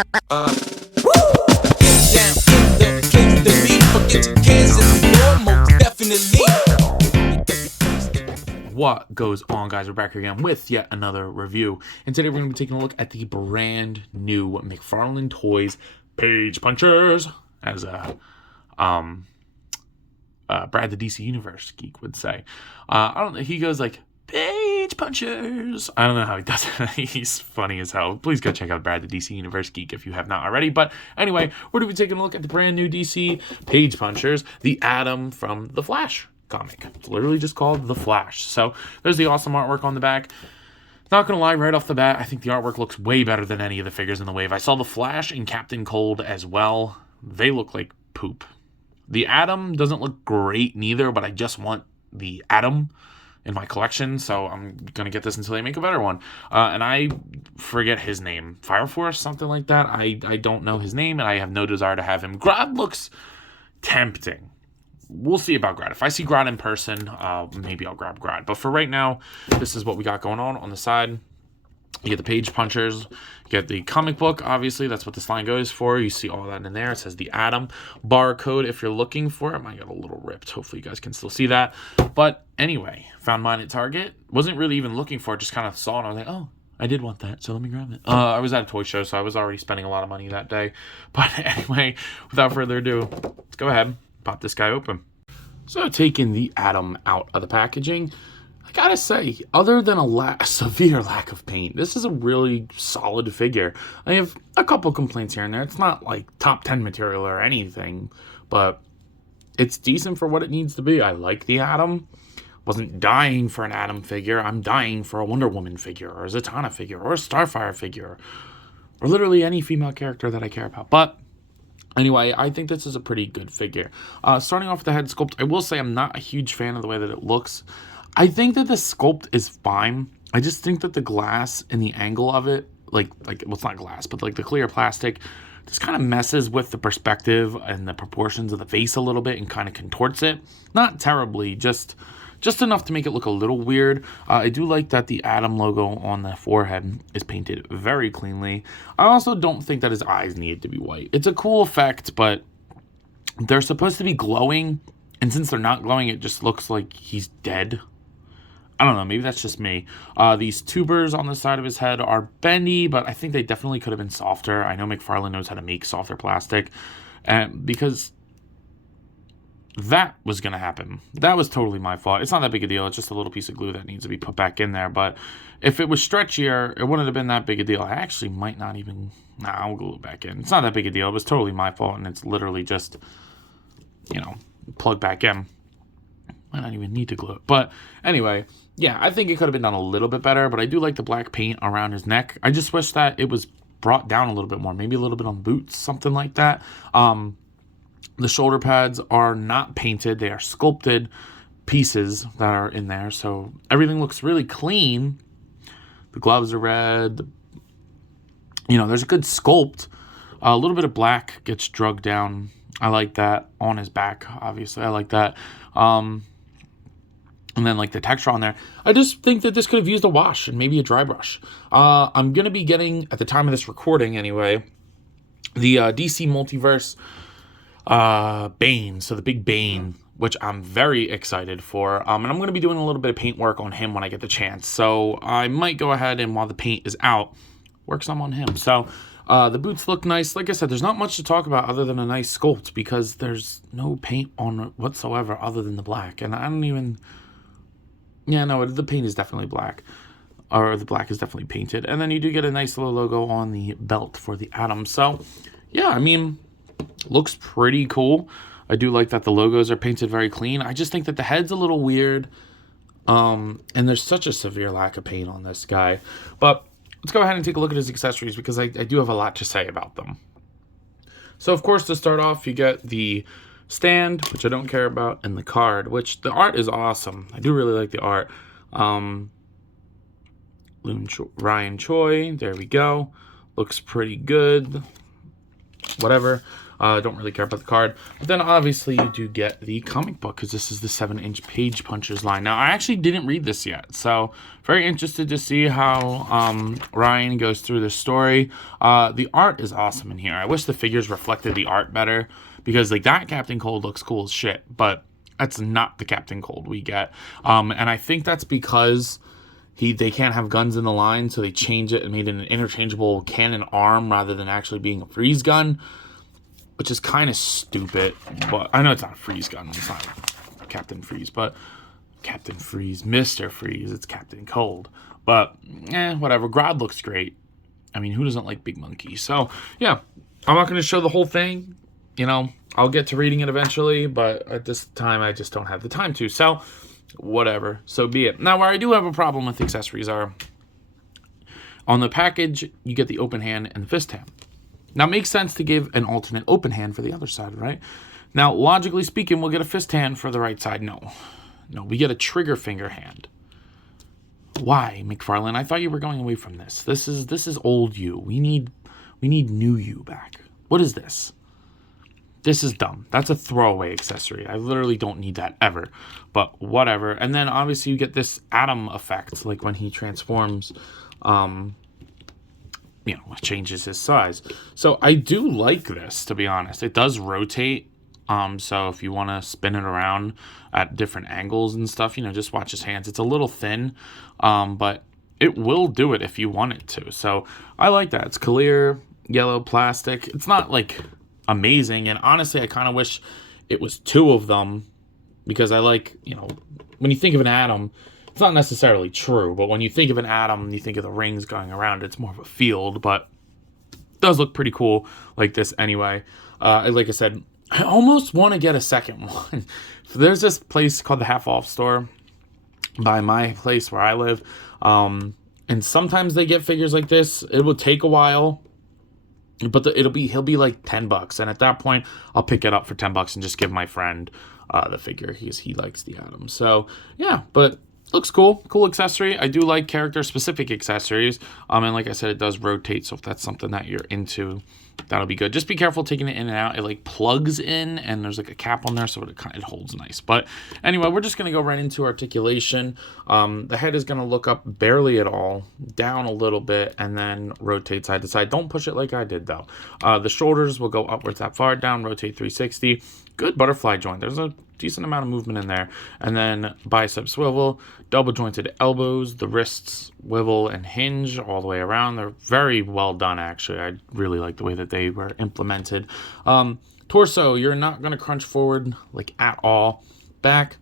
Down in the place to be. Forget your cares and the more, most definitely. What goes on, guys? We're back here again with yet another review, and today we're going to be taking a look at the brand new McFarlane Toys Page Punchers, as Brad the DC Universe geek would say. I don't know, he goes like Page Punchers. I don't know how he does it. He's funny as hell. Please go check out Brad the DC Universe geek if you have not already. But anyway, we're going to be taking a look at the brand new DC Page Punchers, the Atom from the Flash comic. It's literally just called The Flash. So there's the awesome artwork on the back. Not gonna lie, right off the bat, I think the artwork looks way better than any of the figures in the wave. I saw the Flash and Captain Cold as well. They look like poop. The Atom doesn't look great neither, but I just want the Atom in my collection, so I'm gonna get this until they make a better one. And I forget his name. Fire Force, something like that. I don't know his name, and I have no desire to have him. Grodd looks tempting. We'll see about Grodd. If I see Grodd in person, maybe I'll grab Grodd. But for right now, this is what we got going on the side. You get the Page Punchers. You get the comic book, obviously. That's what this line goes for. You see all that in there. It says the Atom barcode if you're looking for it. Mine got a little ripped. Hopefully you guys can still see that. But anyway, found mine at Target. Wasn't really even looking for it. Just kind of saw it. I was like, oh, I did want that, so let me grab it. I was at a toy show, so I was already spending a lot of money that day. But anyway, without further ado, let's go ahead. Pop this guy open. So taking the Atom out of the packaging, I gotta say, other than a severe lack of paint, this is a really solid figure. I have a couple complaints here and there. It's not like top 10 material or anything, but it's decent for what it needs to be. I like the Atom. Wasn't dying for an Atom figure. I'm dying for a Wonder Woman figure or a Zatanna figure or a Starfire figure or literally any female character that I care about. But anyway, I think this is a pretty good figure. Starting off with the head sculpt, I will say I'm not a huge fan of the way that it looks. I think that the sculpt is fine. I just think that the glass and the angle of it, well, it's not glass, but like the clear plastic, just kind of messes with the perspective and the proportions of the face a little bit and kind of contorts it. Not terribly, just enough to make it look a little weird. I do like that the Atom logo on the forehead is painted very cleanly. I also don't think that his eyes need to be white. It's a cool effect, but they're supposed to be glowing, and since they're not glowing, it just looks like he's dead. I don't know, maybe that's just me. These tubers on the side of his head are bendy, but I think they definitely could have been softer. I know McFarlane knows how to make softer plastic, because that was going to happen. That was totally my fault. It's not that big a deal. It's just a little piece of glue that needs to be put back in there. But if it was stretchier, it wouldn't have been that big a deal. I actually might not even... Nah, I'll glue it back in. It's not that big a deal. It was totally my fault, and it's literally just, plug back in. Might not even need to glue it. But anyway, yeah, I think it could have been done a little bit better. But I do like the black paint around his neck. I just wish that it was brought down a little bit more. Maybe a little bit on boots, something like that. The shoulder pads are not painted. They are sculpted pieces that are in there. So everything looks really clean. The gloves are red. There's a good sculpt. A little bit of black gets drugged down. I like that. On his back, obviously. I like that. And then like the texture on there. I just think that this could have used a wash and maybe a dry brush. I'm going to be getting, at the time of this recording anyway, the DC Multiverse Bane, so the big Bane, which I'm very excited for, and I'm going to be doing a little bit of paint work on him when I get the chance, so I might go ahead and while the paint is out, work some on him. So the boots look nice. Like I said, there's not much to talk about other than a nice sculpt, because there's no paint on it whatsoever other than the black, and I don't even... Yeah, no, the paint is definitely black, or the black is definitely painted, and then you do get a nice little logo on the belt for the Atom. So yeah, I mean, looks pretty cool. I do like that the logos are painted very clean. I just think that the head's a little weird. And there's such a severe lack of paint on this guy. But let's go ahead and take a look at his accessories, because I do have a lot to say about them. So, of course, to start off, you get the stand, which I don't care about, and the card, which the art is awesome. I do really like the art. Ryan Choi, there we go. Looks pretty good. Whatever. Don't really care about the card. But then obviously you do get the comic book because this is the 7-inch Page Punchers line. Now, I actually didn't read this yet, so very interested to see how Ryan goes through the story. The art is awesome in here. I wish the figures reflected the art better because like that Captain Cold looks cool as shit, but that's not the Captain Cold we get. And I think that's because they can't have guns in the line, so they changed it and made it an interchangeable cannon arm rather than actually being a freeze gun, which is kind of stupid. But I know it's not a freeze gun. It's not Captain Freeze, but Captain Freeze, Mr. Freeze, it's Captain Cold. But, whatever. Grodd looks great. I mean, who doesn't like Big Monkey? So, yeah, I'm not going to show the whole thing. You know, I'll get to reading it eventually, but at this time, I just don't have the time to. So, whatever, so be it. Now, where I do have a problem with the accessories are on the package, you get the open hand and the fist hand. Now, it makes sense to give an alternate open hand for the other side, right? Now, logically speaking, we'll get a fist hand for the right side. No, we get a trigger finger hand. Why, McFarlane? I thought you were going away from this. This is old you. We need new you back. What is this? This is dumb. That's a throwaway accessory. I literally don't need that ever. But whatever. And then obviously you get this atom effect, like when he transforms, changes his size. So I do like this, to be honest. It does rotate. So if you want to spin it around at different angles and stuff, just watch his hands. It's a little thin, but it will do it if you want it to. So I like that. It's clear, yellow plastic. It's not like amazing, and honestly I kind of wish it was 2 of them because I like, when you think of an atom, it's not necessarily true, but when you think of an atom, you think of the rings going around. It's more of a field, but it does look pretty cool like this anyway. Like I said, I almost want to get a second one. There's this place called the Half Off Store by my place where I live, and sometimes they get figures like this. It will take a while, but he'll be like $10, and at that point, I'll pick it up for $10 and just give my friend the figure. He likes the atom. So yeah, but looks cool. Cool accessory. I do like character-specific accessories. And like I said, it does rotate, so if that's something that you're into, that'll be good. Just be careful taking it in and out. It like plugs in, and there's like a cap on there, so it holds nice. But anyway, we're just gonna go right into articulation. The head is gonna look up barely at all, down a little bit, and then rotate side to side. Don't push it like I did though. The shoulders will go upwards that far, down, rotate 360. Good butterfly joint. There's a decent amount of movement in there. And then bicep swivel, double jointed elbows, the wrists swivel and hinge all the way around. They're very well done, actually. I really like the way that they were implemented. Torso, you're not going to crunch forward like at all. Back,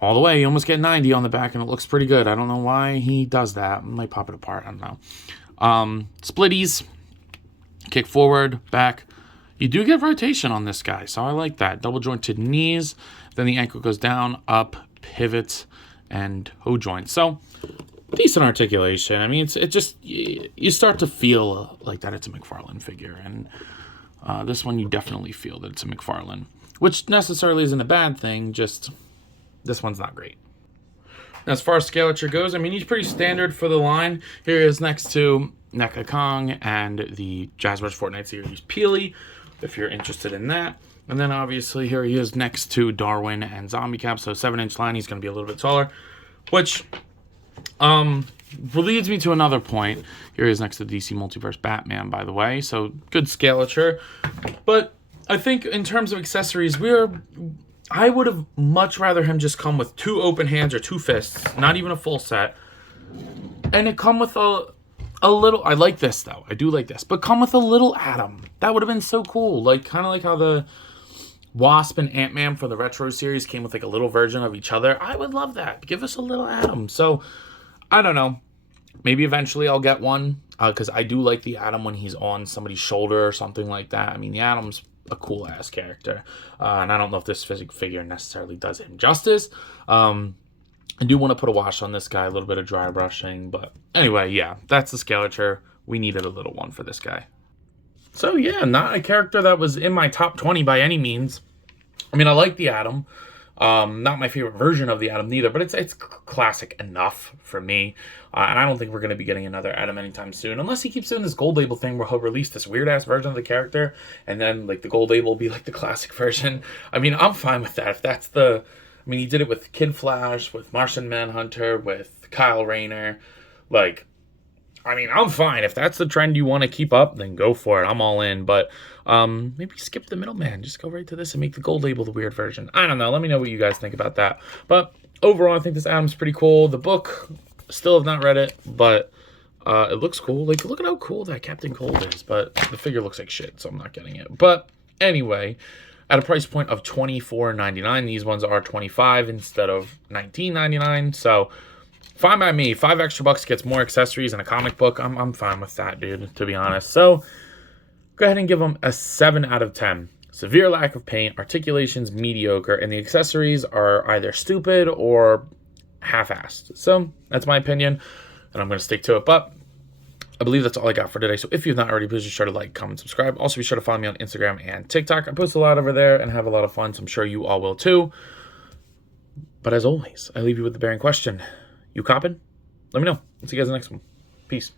all the way. You almost get 90 on the back, and it looks pretty good. I don't know why he does that. I might pop it apart. I don't know. Splitties, kick forward, back. You do get rotation on this guy, so I like that. Double jointed knees, then the ankle goes down, up, pivot, and toe joint. So, decent articulation. I mean, it just, you start to feel like that it's a McFarlane figure, and this one you definitely feel that it's a McFarlane, which necessarily isn't a bad thing, just this one's not great. As far as scalature goes, I mean, he's pretty standard for the line. Here he is next to NECA Kong and the Jazzwares Fortnite Series Peely, if you're interested in that. And then obviously here he is next to Darwin and Zombie Cap, so 7-inch line, he's going to be a little bit taller, which leads me to another point. Here he is next to DC Multiverse Batman, by the way, so good scalature. But I think in terms of accessories, I would have much rather him just come with 2 open hands or 2 fists, not even a full set, and it come with a little. I like this though. I do like this, but come with a little atom. That would have been so cool. Like kind of like how the Wasp and Ant-Man for the Retro series came with like a little version of each other. I would love that. Give us a little atom. So I don't know. Maybe eventually I'll get one because I do like the atom when he's on somebody's shoulder or something like that. I mean, the atom's a cool ass character, and I don't know if this figure necessarily does him justice. I do want to put a wash on this guy, a little bit of dry brushing, but anyway, yeah, that's the scalature. We needed a little one for this guy. So yeah, not a character that was in my top 20 by any means. I mean, I like the atom. Not my favorite version of the Atom neither, but it's classic enough for me. And I don't think we're going to be getting another Atom anytime soon, unless he keeps doing this gold label thing where he'll release this weird ass version of the character, and then like the gold label will be like the classic version. I mean, I'm fine with that. If that's the, I mean, he did it with Kid Flash, with Martian Manhunter, with Kyle Rayner, like. I mean, I'm fine. If that's the trend you want to keep up, then go for it. I'm all in. But maybe skip the middleman. Just go right to this and make the gold label the weird version. I don't know. Let me know what you guys think about that. But overall, I think this Atom's pretty cool. The book, still have not read it, but it looks cool. Like, look at how cool that Captain Cold is. But the figure looks like shit, so I'm not getting it. But anyway, at a price point of $24.99, these ones are $25 instead of $19.99. So fine by me. $5 extra gets more accessories and a comic book. I'm fine with that, dude, to be honest. So go ahead and give them a 7 out of 10. Severe lack of paint, articulation's mediocre, and the accessories are either stupid or half-assed. So that's my opinion, and I'm going to stick to it. But I believe that's all I got for today. So if you've not already, please be sure to like, comment, subscribe. Also, be sure to follow me on Instagram and TikTok. I post a lot over there and have a lot of fun, so I'm sure you all will too. But as always, I leave you with the bearing question. You coppin'? Let me know. See you guys in the next one. Peace.